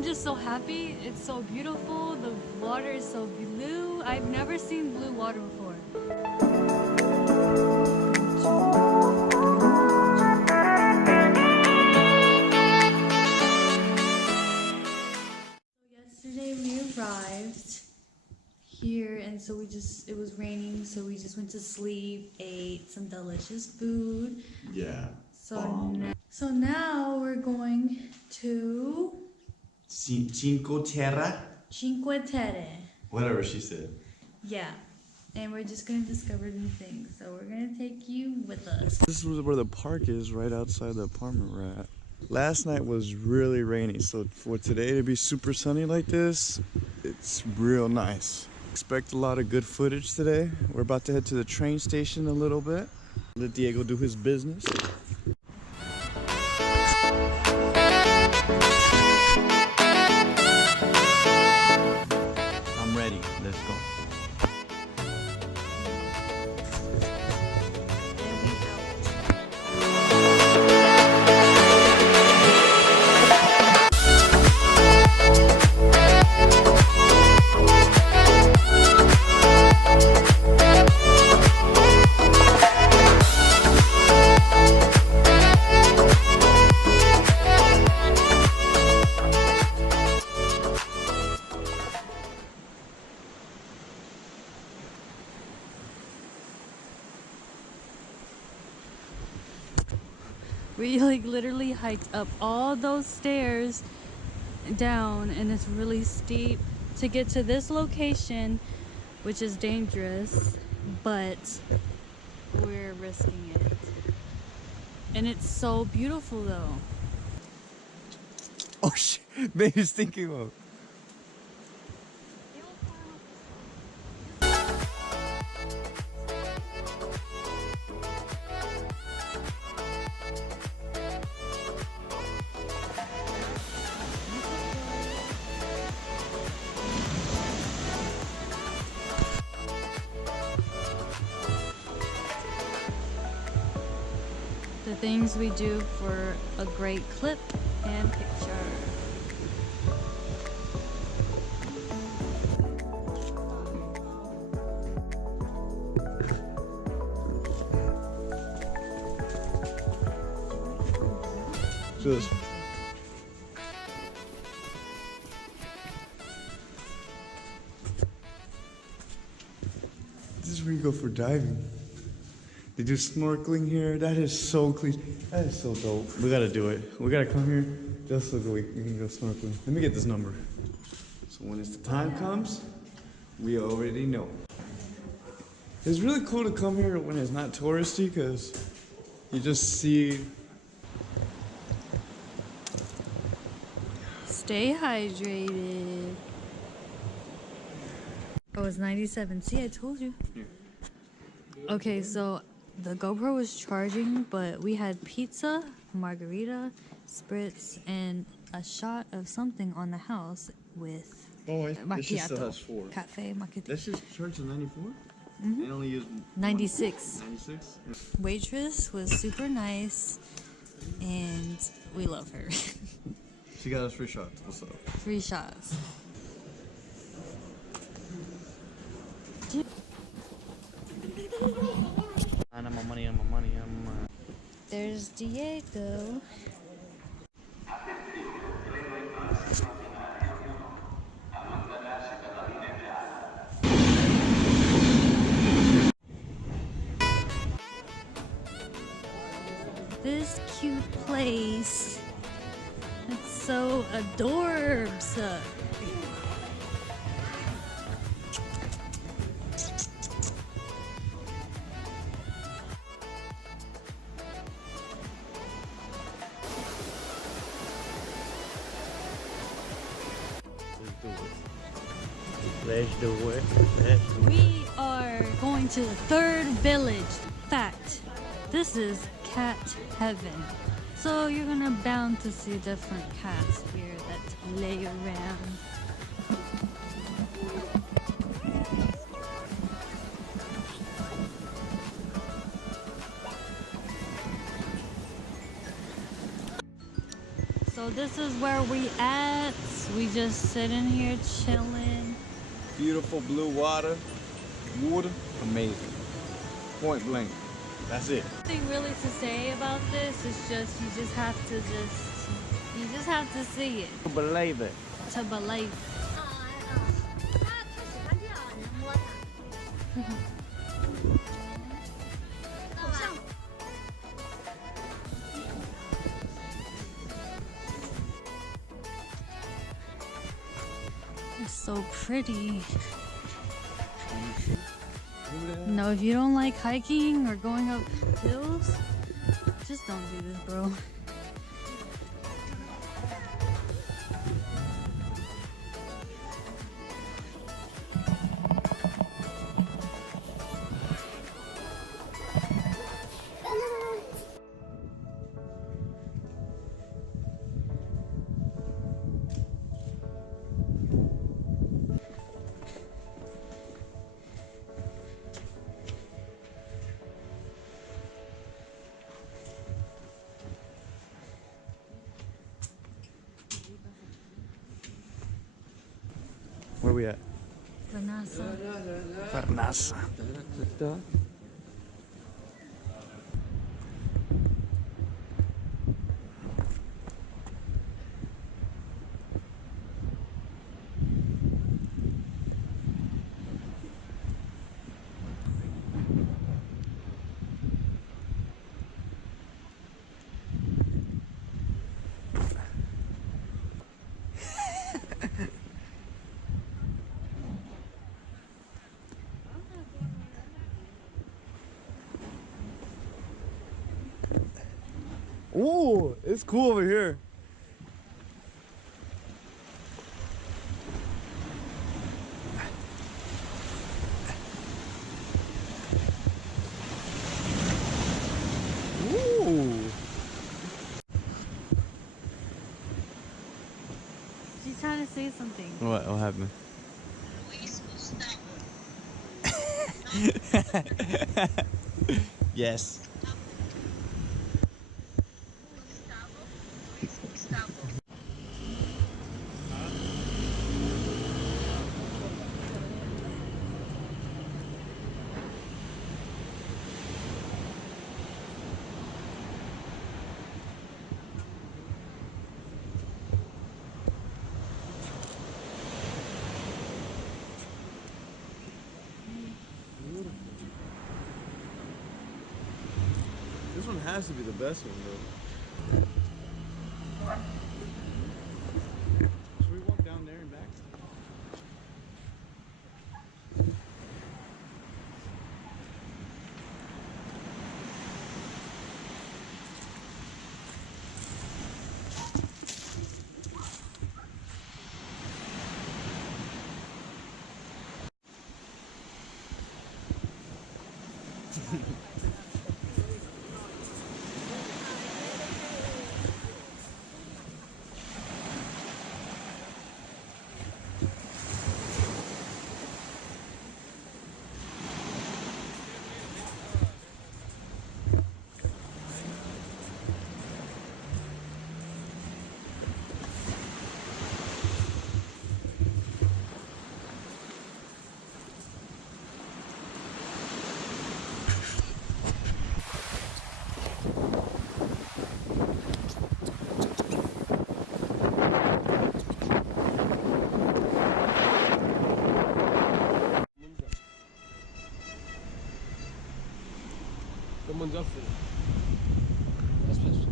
I'm just so happy. It's so beautiful. The water is so blue. I've never seen blue water before. Yesterday we arrived here, and so it was raining, so we just went to sleep, ate some delicious food. Yeah. So now we're going to Cinque Terre? Cinque Terre. Whatever she said. Yeah. And we're just gonna discover new things. So we're gonna take you with us. This is where the park is, right outside the apartment we're at. Last night was really rainy, so for today to be super sunny like this, it's real nice. Expect a lot of good footage today. We're about to head to the train station a little bit. Let Diego do his business. I'm ready. Let's go. We like literally hiked up all those stairs down, and it's really steep to get to this location, which is dangerous, but we're risking it. And it's so beautiful though. Oh shit, baby's thinking of. The things we do for a great clip and picture. Just. This is where you go for diving. They do snorkeling here. That is so clean. That is so dope. We gotta do it. We gotta come here just so we can go snorkeling. Let me get this number. So when the time comes, we already know. It's really cool to come here when it's not touristy, because you just see. Stay hydrated. Oh, it's 97. See, I told you. Okay, so the GoPro was charging, but we had pizza, margarita, spritz, and a shot of something on the house with macchiato. Still has 4. Cafe macchiato. That's just charged to 94? Mhm. They only use 96. 96? Waitress was super nice, and we love her. She got us free shots. What's up? Free shots. There's Diego. This cute place. It's so adorbs. Let's do it. Let's do it. We are going to the third village. Fact, this is cat heaven. So you're gonna bound to see different cats here that lay around. So this is where we at. We just sitting here chilling. Beautiful blue water. Wood. Amazing. Point blank. That's it. Nothing really to say about this. It's just you just have to see it Believe it. to believe. It's so pretty. No, if you don't like hiking or going up hills, just don't do this, bro. Where we at? Vanessa. Farnasa. Ooh, it's cool over here. Ooh. She's trying to say something. What happened? Yes. This one has to be the best one, though. Should we walk down there and back? 너 먼저 앞으로. 다시 다시.